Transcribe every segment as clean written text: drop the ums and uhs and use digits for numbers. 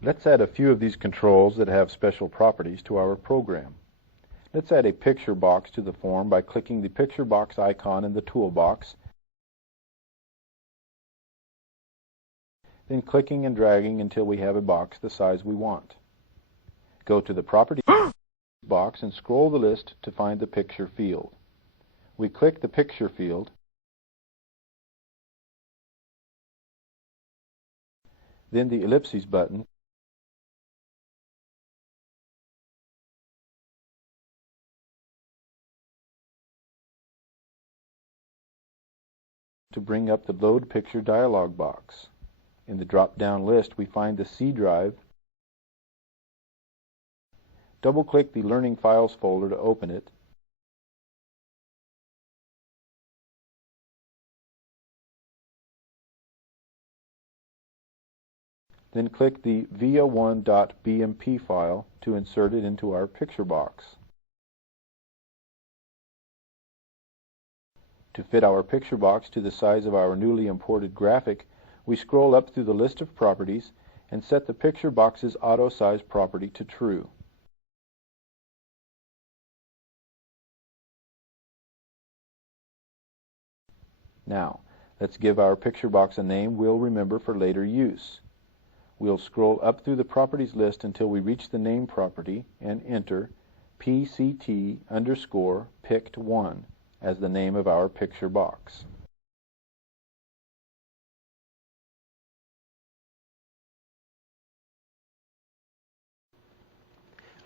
Let's add a few of these controls that have special properties to our program. Let's add a picture box to the form by clicking the picture box icon in the toolbox, then clicking and dragging until we have a box the size we want. Go to the Properties box and scroll the list to find the Picture field. We click the Picture field, then the Ellipses button, to bring up the Load Picture dialog box. In the drop-down list, we find the C drive. Double-click the Learning Files folder to open it. Then click the via1.bmp file to insert it into our picture box. To fit our picture box to the size of our newly imported graphic, we scroll up through the list of properties and set the picture box's auto size property to true. Now, let's give our picture box a name we'll remember for later use. We'll scroll up through the properties list until we reach the name property and enter PCT_pict1 as the name of our picture box.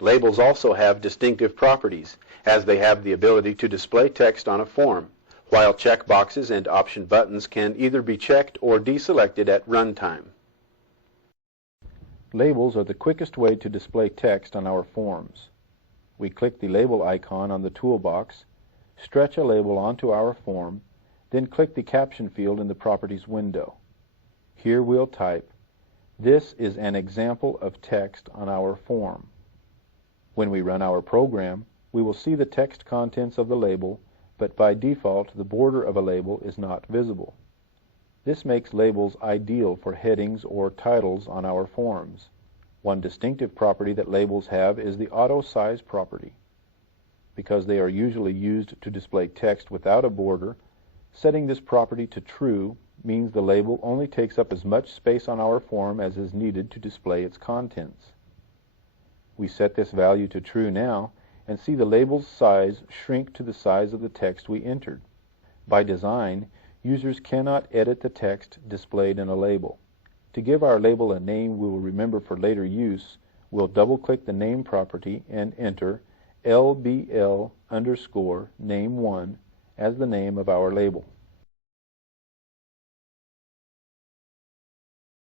Labels also have distinctive properties, as they have the ability to display text on a form, while checkboxes and option buttons can either be checked or deselected at runtime. Labels are the quickest way to display text on our forms. We click the label icon on the toolbox, stretch a label onto our form, then click the caption field in the Properties window. Here we'll type, "This is an example of text on our form." When we run our program, we will see the text contents of the label, but by default the border of a label is not visible. This makes labels ideal for headings or titles on our forms. One distinctive property that labels have is the auto size property. Because they are usually used to display text without a border, setting this property to true means the label only takes up as much space on our form as is needed to display its contents. We set this value to true now and see the label's size shrink to the size of the text we entered. By design, users cannot edit the text displayed in a label. To give our label a name we will remember for later use, we'll double-click the name property and enter LBL_name1 as the name of our label.